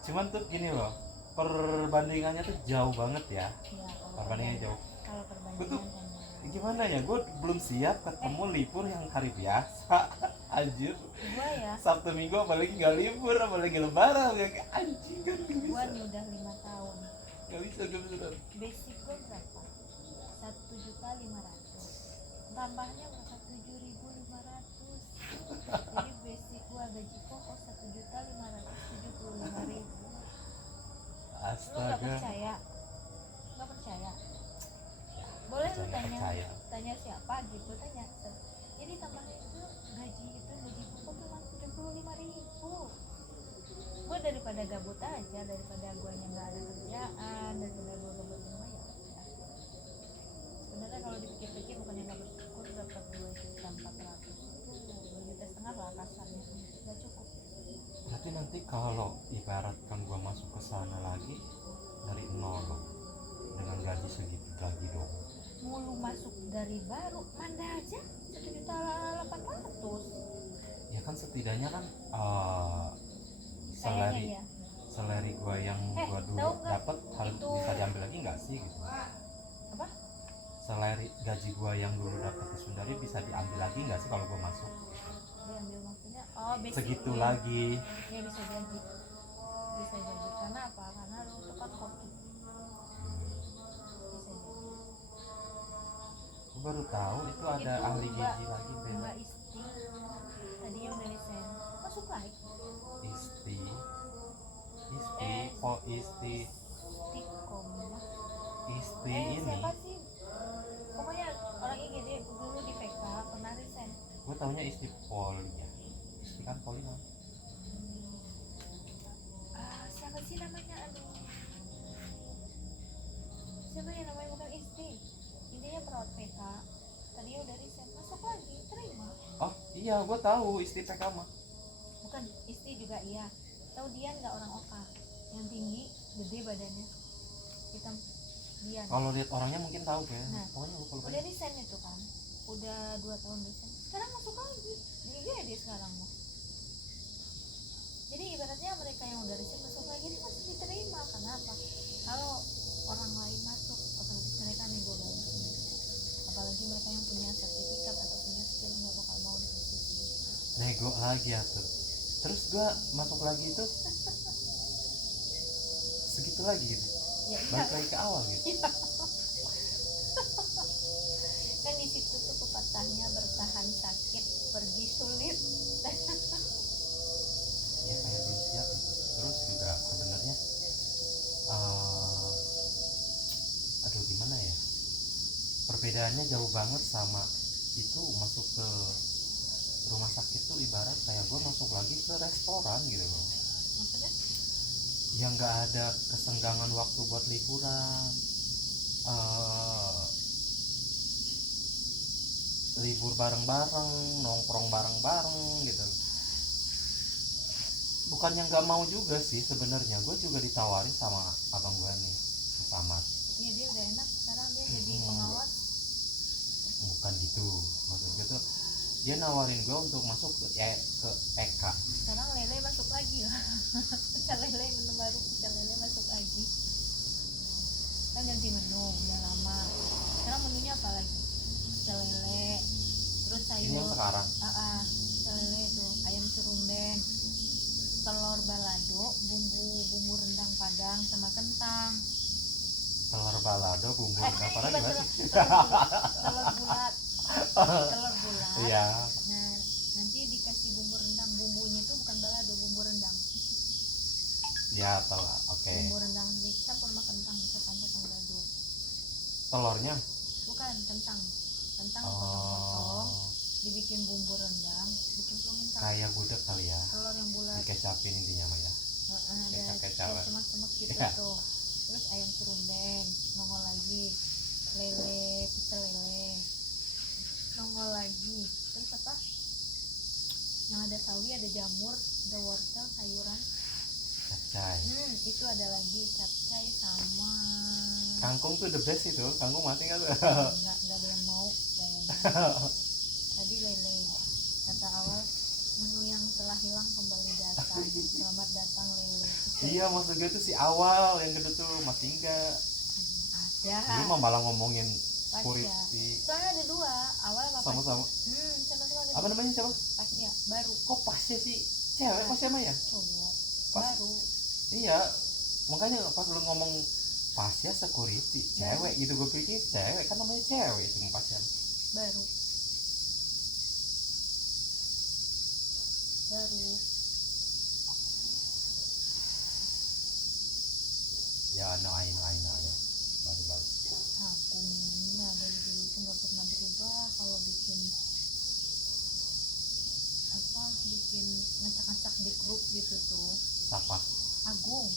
cuman tuh gini loh, perbandingannya tuh jauh banget ya, Ya perbandingannya jauh. kalau Gue tuh perbandingan gimana ya, gue belum siap ketemu libur yang hari biasa. Anjir, gua ya, Sabtu Minggu apalagi nggak libur, apalagi lebaran, kayak anjing kan gak gua bisa, nih udah 5 tahun. gak bisa. Basic gua berapa? 1.500.000. Tambahnya berapa? 7.500. Jadi basic gua gaji pokok 1.575.000. Lu nggak Astaga, percaya? Nggak percaya? Boleh lu percaya. tanya siapa gitu, tanya. Jadi tambahnya itu gaji pokok cuma 75.000. daripada gabut aja, daripada guanya nggak ada kerjaan, daripada gua gabut di rumah, ya udah. Sebenarnya kalau dipikir-pikir bukannya nggak bersyukur, dapat 2.400.000 itu 2,5 juta lah kasarnya, nggak cukup. Berarti nanti kalau ibaratkan gua masuk ke sana lagi dari nol loh, dengan gaji segitu lagi dong. Mau lu masuk dari baru Manda aja 1.800.000 Ya kan setidaknya kan kayaknya ya. salary gua yang gua tahu dulu nggak? dapat harus Itu- bisa diambil lagi nggak sih gitu? Apa? Salary gaji gua yang dulu dapat di Sundari bisa diambil lagi nggak sih kalau gua masuk? Diambil maksudnya? Oh, basic Segitu ya. lagi. Ya bisa jadi. Bisa jadi. Karena apa? Karena lu tukang kopi. Bisa jadi. Gua baru tahu itu ada Itu ahli Mbak- gizi lagi beda. Mbak Isti tadi yang dari Sen masuk lagi. Isti Istiqomah. ini Siapa sih? Pokoknya orang IGD dulu di PK pernah resign. gue taunya Isti Poli ya. Isti kan Poli kan. Siapa sih namanya? Aduh. Siapa yang namanya bukan Isti? Intinya perawat PK. Tadi udah resign, masuk lagi, terima. Oh iya gue tahu Isti PK mah. Bukan Isti juga iya. Tahu Dian nggak, orang Oka yang tinggi, gede badannya, hitam. Dian. Kalau lihat orangnya mungkin tahu kan. Nah, Pokoknya lupa. udah resign itu kan, udah 2 tahun resign, sekarang masuk lagi di IGD sekarang mah. Jadi ibaratnya mereka yang udah resign masuk lagi ini masih diterima. Kenapa? Kalau orang lain masuk otomatis mereka nego gaji sendiri. Apalagi mereka yang punya sertifikat atau punya skill nggak bakal mau dikasih segitu. Nego lagi ya tuh. Terus gue masuk lagi itu segitu lagi gitu. Ya Balik lagi ke awal gitu. iya. Kan di situ tuh pepatahnya, bertahan sakit pergi sulit. Ya kayak belum siap gitu. Terus juga sebenarnya aduh gimana ya, perbedaannya jauh banget sama itu masuk ke rumah sakit tuh ibarat kayak gue masuk lagi ke restoran gitu loh, Maksudnya? yang nggak ada kesenggangan waktu buat liburan, libur bareng-bareng, nongkrong bareng-bareng gitu. Bukannya nggak mau juga sih sebenarnya, gue juga ditawarin sama abang gue nih, sama. Ya dia udah enak sekarang, dia jadi pengawas. Bukan gitu, maksud gue tuh dia nawarin gue untuk masuk ke PK. Sekarang Lele masuk lagi lah. Pecel lele, menu baru pecel lele masuk lagi. Kan ganti menu, udah lama. Sekarang menunya apa lagi? Pecel lele, terus sayur. Ini yang sekarang. Pecel lele tuh, ayam serundeng, telur balado, bumbu rendang Padang sama kentang. Telur balado bumbu rendang Padang Iya, gimana sih? telur bulat. Telur bulat. Iya. Nah, nanti dikasih bumbu rendang, bumbunya tuh bukan balado, bumbu rendang. Ya telur, oke. Bumbu rendang dicampur sama kentang, bisa campur sama balado. Telurnya? Bukan, kentang potong-potong, Oh, dibikin bumbu rendang, dicemplungin sama kayak gudeg kali ya. telur yang bulat. Dikecapin intinya mah ya. Ada Kecap-kecapan. semak-semak gitu Ya. tuh. Terus ayam serundeng, nongol lagi, lele, pecel lele, nongol lagi. Terus apa? Yang ada sawi, ada jamur, ada wortel, sayuran. Capcay. Itu ada lagi capcay sama Kangkung tuh the best itu. Kangkung mati nggak tuh? enggak ada yang mau kayaknya. Tadi lele. Kata awal, menu yang telah hilang kembali datang. Selamat datang lele. Iya, maksud gue tuh si awal yang kedua tuh masih enggak. Ada. Lu mah malah ngomongin Pasya. Puriti. Soalnya ada dua, awal sama Pasya. Sama-sama. Sama-sama ada Apa dua. namanya siapa? Pasya, baru. Kok Pasya sih? Cewek Pasya mah ya? Cowok. Pas- Baru. Iya, makanya pas lu ngomong Pasya security cewek gitu, gue pikir cewek, kan namanya cewek itu Pasya. Baru. Ya no I know ya, baru. Akunnya dari dulu tuh nggak pernah berubah. Kalau bikin ngacak-ngacak di grup gitu tuh, Siapa? Agung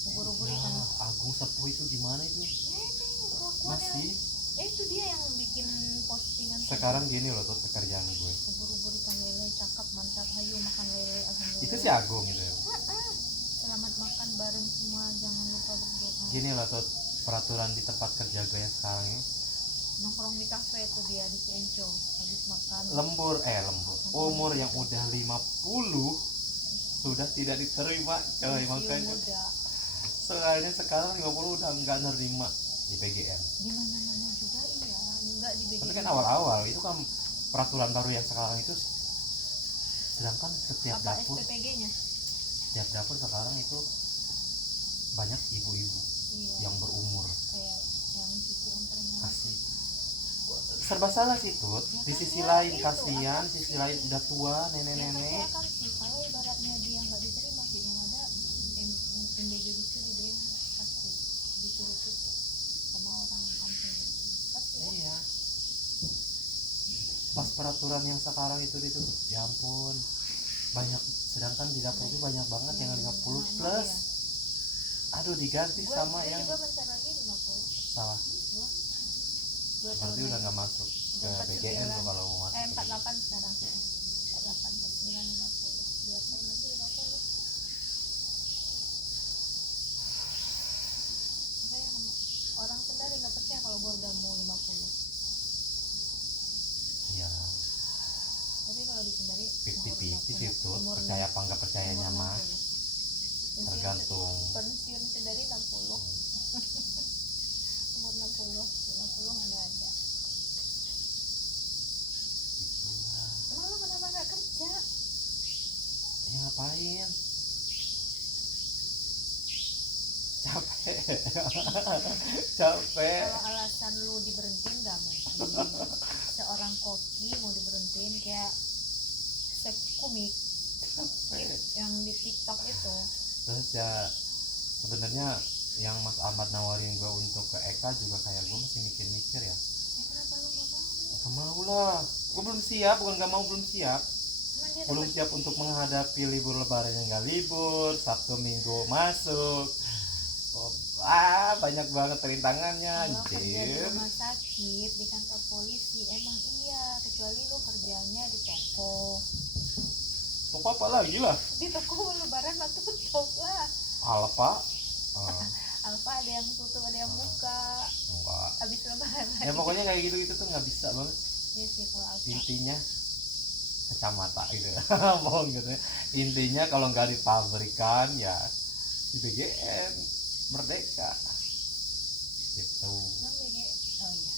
ubur-ubur ikan. Nah, Agung Sepuh itu gimana itu? Ini kelakuan yang Masih itu dia yang bikin postingan sekarang gini loh tuh pekerjaan gue. ubur-ubur ikan lele cakep mantap hayu makan lele alhamdulillah. Itu si Agung gitu ya. Selamat makan bareng semua jangan lupa berdoa. Gini loh tuh peraturan di tempat kerja gue yang sekarang ini. Nongkrong di kafe tuh dia di Cienco habis makan Lembur. Umur yang udah 50 sudah tidak diterima coy, pensiun makanya muda soalnya sekarang 50 udah nggak nerima di PGN. di mana-mana juga iya enggak di BGN. Tapi kan awal-awal itu kan peraturan baru yang sekarang itu, sedangkan setiap apa dapur SPPG-nya? sekarang itu banyak ibu-ibu Iya. yang berumur. Kayak yang cuci angkringan. Kasih serba salah sih Tut. Ya Di kan, sisi ya, lain itu, kasihan, apa sisi sih? lain udah tua, Ya, tapi nenek-nenek. akan sih kalau ibaratnya dia nggak diterima yang ada MBG itu didoain pasti disuruh tutup sama orang kampung itu pasti ya. Iya. Pas peraturan yang sekarang itu ditutup, ya ampun. Banyak, sedangkan di dapur itu banyak banget yang 50 plus. Aduh, diganti Gue sama yang juga bentar lagi 50. salah. Gue Berarti udah nggak masuk ke BGN tuh kalau mau masuk. 48 sekarang 48 9 50 2 tahun lagi 50. Makanya orang sendiri nggak percaya kalau gue udah mau 50. Iya. Tapi kalau di sendiri 50-50 sih tuh, percaya apa nggak percayanya mah tergantung. pensiun sendiri 60. Umur 60 50 mana ada. Itulah. Emang lu kenapa nggak kerja? Ya ngapain? Capek. Capek. Kalau alasan lu diberhentiin nggak mungkin. Seorang koki mau diberhentiin kayak chef komik yang di TikTok itu. Terus ya sebenarnya yang Mas Ahmad nawarin gue untuk ke Eka juga kayak gue masih mikir-mikir ya. Kenapa lu nggak mau? Gak mau lah, gue belum siap, bukan gak mau, belum siap. Emang dia Belum dapat siap untuk menghadapi libur lebaran yang gak libur, Sabtu Minggu masuk. Banyak banget rintangannya kalau kerja di anjir. rumah sakit di kantor polisi emang iya kecuali lu kerjanya di toko. Toko apa lagi lah? Di toko lebaran mah tutup lah. Alfa? Alfa ada yang tutup ada yang buka Enggak. habis lebaran lagi. Ya pokoknya kayak gitu-gitu tuh nggak bisa banget. Iya sih kalau Alfa. Intinya kacamata gitu ya. Bohong gitu ya. Intinya kalau nggak di pabrikan ya di BGN Merdeka gitu. Emang BG oh iya.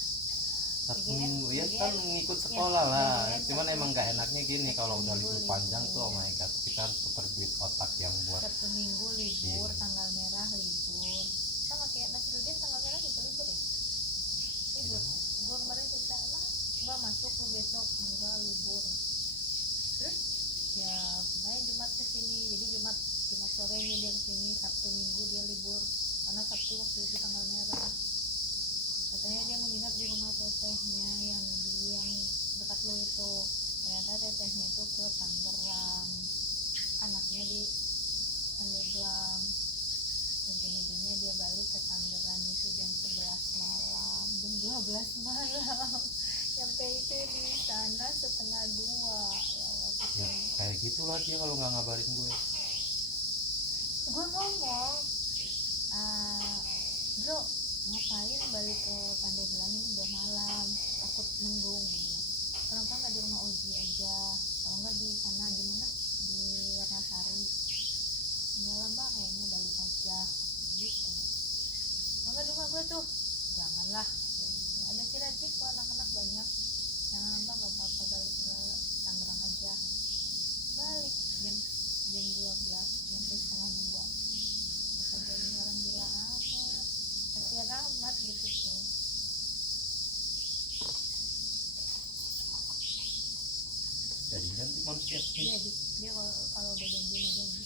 Satu BGN minggu ya kan ngikut sekolah ya, lah. BGN Cuman Sabtu- emang nggak enaknya gini kalau udah Sabtu libur minggu panjang tuh, oh libur. my god, kita harus putar duit otak yang buat Sabtu Minggu libur, Iya. tanggal merah libur. Sama kayak Nasruddin tanggal merah juga libur ya? Libur. Gue kemarin cerita emang nggak masuk lu besok enggak libur. Terus ya makanya Jumat kesini jadi Jumat sorenya dia kesini Sabtu Minggu dia libur karena Sabtu waktu itu tanggal merah. Katanya dia menginap di rumah tetehnya yang dekat lo itu. Ternyata tetehnya itu ke Tangerang, anaknya di Pandeglang. Ujung-ujungnya dia balik ke Tangerang itu jam 11 malam, jam 12 malam. Sampai itu di sana setengah 2. Ya Allah, ya kayak gitulah dia kalau nggak ngabarin gue. gue ngomong, bro ngapain balik ke Pandeglang ini udah malam, takut nunggung. Kenapa nggak di rumah Oji aja? Kalau nggak di sana di mana? Di Warnasari. Enggak lah mbak, kayaknya balik aja gitu. Kalau nggak di rumah gue tuh, janganlah. Ada si Rajik kok anak-anak banyak. Jangan mbak, nggak apa-apa balik ke Tangerang aja. Balik jam 12 sampai setengah 2. Kerja ini orang gila amat, kasihan amat gitu tuh. Jadi ganti manusia Dia dia kalau udah janji mah janji.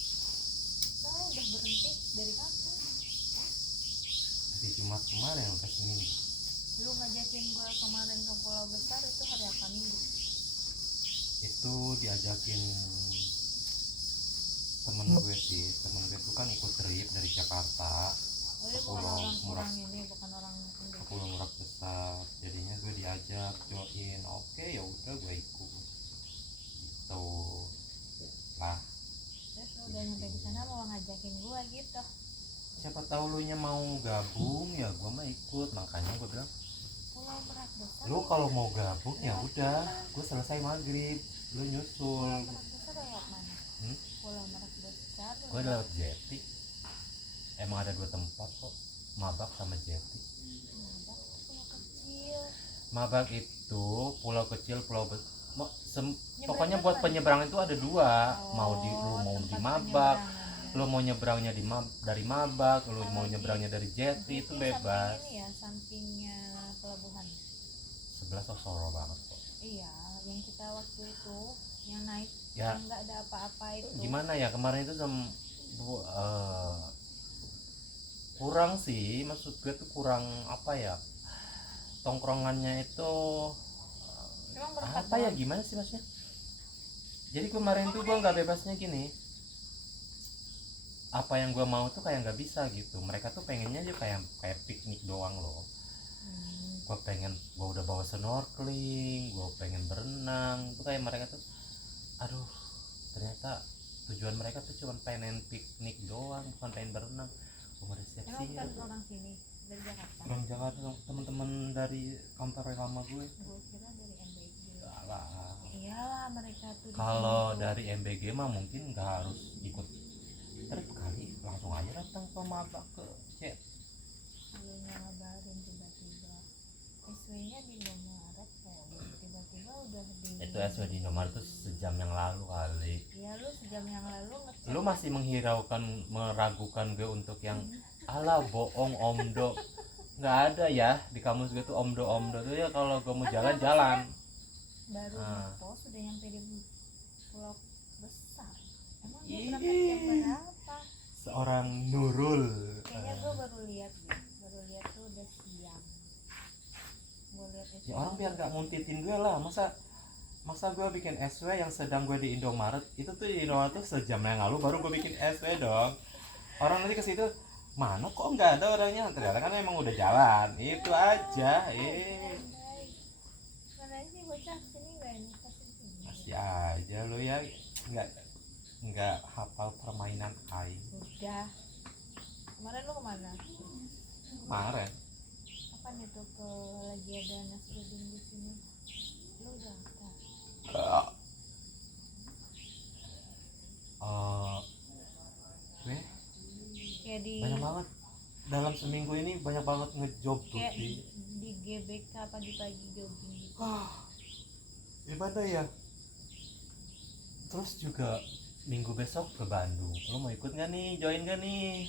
Kalau udah berhenti dari kapan? di Jumat kemarin udah seminggu. Lu ngajakin gua kemarin ke Pulau Besar itu hari apa? Minggu. Itu diajakin temen gue tuh kan ikut trip dari Jakarta Oh dia ke bukan Pulau orang Murah, ini, bukan orang Indo. ke Pulau Murah besar. Jadinya gue diajak join, oke ya udah gue ikut gitu lah. Terus lu udah nyampe di sana mau ngajakin gua gitu. Siapa tahu lu nya mau gabung ya gue mah ikut, makanya gue bilang Pulau Merak besar. lu kalau mau gabung ya udah gue selesai maghrib lu nyusul. Pulau Merak besar lewat mana? hmm? Pulau Merak besar. Gue lewat Jeti, emang ada dua tempat kok, Mabak sama Jeti. Mabak tuh pulau kecil. Mabak itu pulau kecil, pulau Nyebrang pokoknya kan buat ada? penyeberangan itu ada dua. Mau di lu Oh, mau di tempat Mabak, penyeberangan. lu mau nyebrangnya dari Mabak, lu Kalau mau di nyebrangnya dari Jeti itu Jeti bebas. samping ini ya, sampingnya pelabuhan. Sebelah Sosoro banget kok. Iya, yang kita waktu itu yang naik Ya. yang nggak ada apa-apa itu. Gimana ya kemarin itu kurang sih, maksud gue tuh kurang apa ya, tongkrongannya itu Emang berempat apa ya, doang? gimana sih maksudnya. Jadi kemarin tuh gue nggak bebasnya gini, apa yang gue mau tuh kayak nggak bisa gitu. Mereka tuh pengennya aja kayak piknik doang loh. Gue pengen, gue udah bawa snorkeling, gue pengen berenang tuh, kayak mereka tuh aduh, ternyata tujuan mereka tuh cuma pengen piknik doang, bukan pengen berenang. Gue udah siap Emang sih bukan orang sini dari Jakarta? orang Jakarta, teman-teman dari kantor yang lama gue. Gue kira dari MBG. Enggak lah, Iyalah mereka tuh. di kalau sini tuh. dari MBG mah mungkin nggak harus ikut trip kali, langsung aja datang ke Mabak ke Jet. Lu ngabarin tiba-tiba SW-nya di Indomaret kali, tiba-tiba udah di. Itu SW di nomor tuh sejam yang lalu kali. Ya lu sejam yang lalu ngecek. Lu masih meragukan gue untuk yang ala bohong omdo. Nggak ada ya di kamus gue tuh omdo tuh ya, kalau gue mau Kan jalan-jalan. baru Ah. ngepost sudah nyampe di Pulau Besar. Emang dia Ih. berangkat jam berapa? Seorang Nurul. Kayaknya gue baru lihat tuh udah siang. Gue lihat itu. Ya orang biar nggak nguntitin gue lah, masa gue bikin SW yang sedang gue di Indomaret. Itu tuh di Indomaret tuh sejam yang lalu baru gue bikin SW dong. Orang nanti ke situ, mana kok nggak ada orangnya, ternyata kan emang udah jalan. Itu aja. Mana sih bocah sini nggak ini pasti sini. Masih aja lo ya, nggak hafal permainan aing. Udah. Kemarin lu kemana? Kemarin Apa nih tuh ke lagi ada Nasruddin di sini? Lu udah apa? Gue Kayak di banyak banget dalam seminggu ini, banyak banget ngejob tuh kayak di di GBK pagi-pagi jogging gitu. gimana ya. Terus juga minggu besok ke Bandung, lo mau ikut nggak nih, join nggak nih?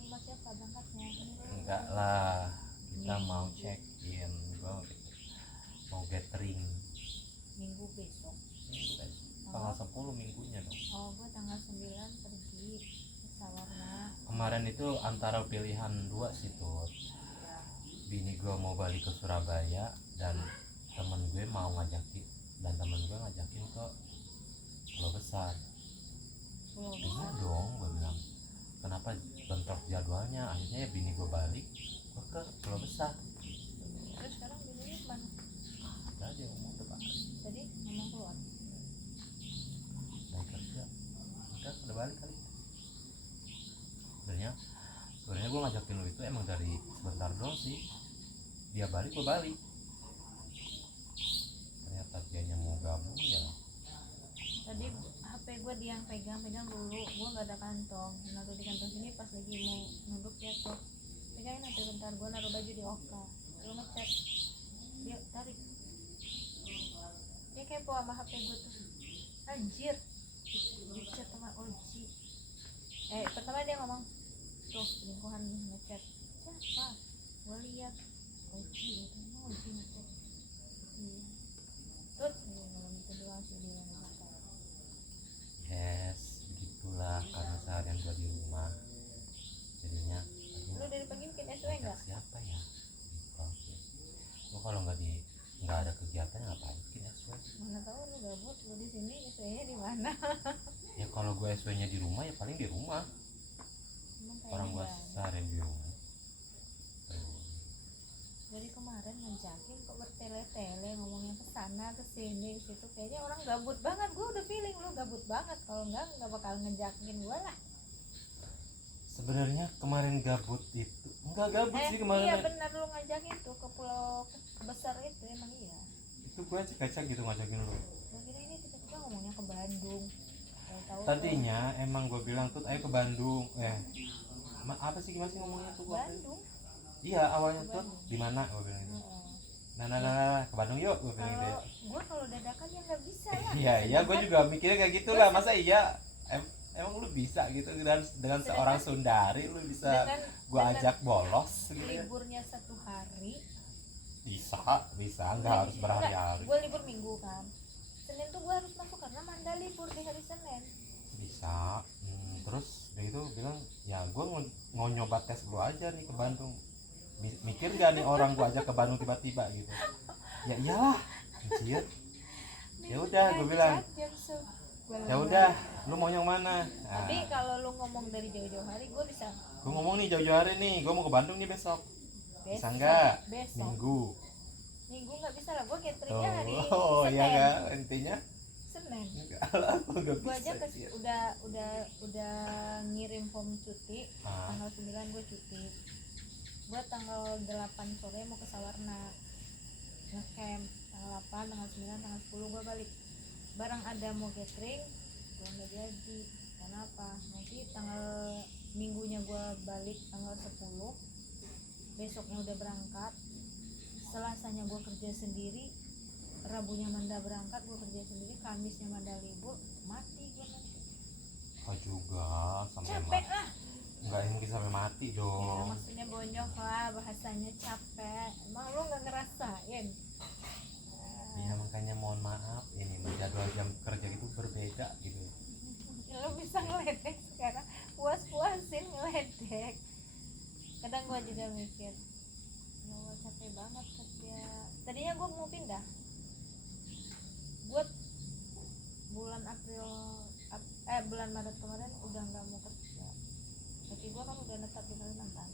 Lu sama siapa berangkatnya? Enggak lah, kita mau check in, gua mau gathering Minggu besok. minggu besok tanggal 10 minggunya dong. Oh, gue tanggal 9 pergi ke Sawarna. Kemarin itu antara pilihan dua sih tuh, bini gue mau balik ke Surabaya dan temen gue ngajakin ke Pulau Besar. Pulau Bingung Besar. dong, gue bilang kenapa bentrok jadwalnya. Akhirnya ya bini gue balik, gue ke Pulau Besar. Terus sekarang bininya kemana? Ada dia ngomong udah balik, Tadi ngomong keluar. naik kerja, udah balik kali. Sebenarnya gue ngajakin lo itu emang dari sebentar doang sih, dia balik gue balik. Ternyata dianya mau gabung ya. Tadi HP gue dia yang pegang dulu, gue nggak ada kantong, naruh di kantong sini pas lagi mau nunduk jatuh. Pegangin nanti bentar, gue naruh baju di Oka. Lu ngechat, dia tarik. Dia kepo sama HP gue tuh. Anjir, ngechat sama Oji. Pertama dia ngomong, tuh selingkuhan ngechat. Siapa? Gue lihat Oji, itu emang Oji ngechat. Iya. Tut, ngomong itu doang sih dia yang ngechat. Yes, begitulah karena seharian gue di rumah, jadinya Lu dari pagi bikin SW ngajak nggak? siapa ya gitu. Gue kalau nggak ada kegiatan ngapain bikin SW. Mana tahu lu gabut, lu di sini SW-nya di mana? Ya kalau gue SW nya di rumah ya paling di rumah. Emang Orang gue kayaknya seharian di rumah. Tuh. dari kemarin ngajakin kok bertele-tele ngomongnya ke sana ke sini situ, kayaknya orang gabut banget. Gue udah feeling lu gabut banget, kalau nggak bakal ngejakin gue lah. Sebenarnya kemarin gabut itu enggak gabut sih kemarin. Iya benar, lu ngajakin tuh ke pulau besar itu, emang iya. Itu gue cek gitu ngajakin lu. Gue kira ini tiba-tiba ngomongnya ke Bandung. Tahu Tadinya emang gue bilang tuh ayo ke Bandung. Apa sih gimana sih ngomongnya tuh? Bandung. Iya awalnya tuh di mana gue bilang gitu. Nah, ke Bandung yuk gue bilang gitu. Gue kalau dadakan ya nggak bisa lah. Iya gue juga mikirnya kayak gitulah. Masa iya emang lu bisa gitu dengan seorang Sundari lu bisa gue ajak bolos gitu ya? Liburnya 1 hari. Bisa nggak harus berhari-hari. Gue libur Minggu kan, Senin tuh gue harus masuk karena Manda libur di hari Senin. Bisa. Terus dia itu bilang ya gue mau nyoba tes lu aja nih ke Bandung. Mikir gak nih orang gue ajak ke Bandung tiba-tiba gitu. Ya iyalah anjir. Ya udah gue bilang ya udah lu mau yang mana. Tapi kalau lu ngomong dari jauh-jauh hari gue bisa. Gue ngomong nih jauh-jauh hari nih gue mau ke Bandung nih besok. Bisa nggak? Besok Minggu nggak bisa lah, gue cateringnya hari Senin. Iya kan intinya Senin. Gue Gue aja udah ngirim form cuti. Tanggal 9 gue cuti. Gue tanggal 8 sore mau ke Sawarna ngecamp. Tanggal 8, tanggal 9, tanggal 10 gue balik. Barang ada mau catering gue nggak jadi. Kenapa? Nanti tanggal minggunya gue balik tanggal 10, besoknya udah berangkat, Selasanya gue kerja sendiri, Rabunya Manda berangkat gue kerja sendiri, Kamisnya Manda libur, mati gue nanti. juga sampai Capek lah. Enggak mungkin sampai mati Ya, dong. maksudnya bonyok lah, bahasanya capek. Emang lu nggak ngerasain? Iya makanya mohon maaf ini jadwal jam kerja itu berbeda gitu. Lu bisa ngeledek sekarang, puas-puasin ngeledek. Kadang gue juga mikir, ya Allah capek banget kerja. Tadinya gue mau pindah, gue bulan Maret kemarin udah nggak mau kerja. Tapi gue kan udah netap di Kalimantan.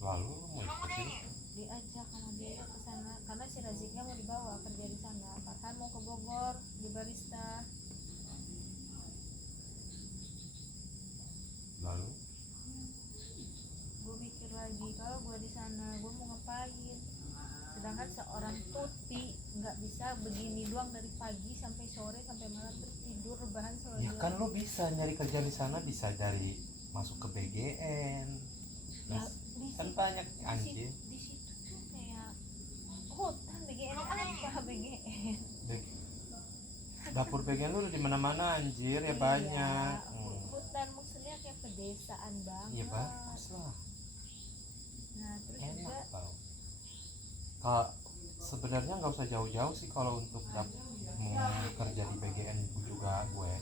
Lalu lu mau ikut sih? Diajak sama dia ke sana karena si Raziknya mau dibawa kerja di sana. Farhan mau ke Bogor di barista. Lalu Gue mikir lagi, kalau gue di sana gue mau ngapain? Sedangkan seorang Tuti nggak bisa begini doang dari pagi sampai sore sampai malam terus tidur rebahan selalu. ya kan lu bisa nyari kerja di sana, bisa dari masuk ke BGN. Ya, Kan banyak anjir. Di situ tuh kayak hutan. BGN apa BGN? Dapur BGN lu di mana-mana anjir ya banyak. Hutan maksudnya kayak pedesaan banget. Iya bagus lah. Nah terus Enak juga tau. Sebenarnya nggak usah jauh-jauh sih kalau untuk kerja di BGN juga gue.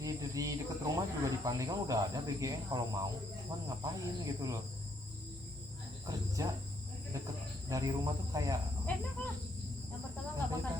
Di deket rumah juga di Pandeglang udah ada BGN kalau mau. Cuman ngapain gitu loh. Kerja deket dari rumah tuh kayak enak lah. Yang pertama nggak makan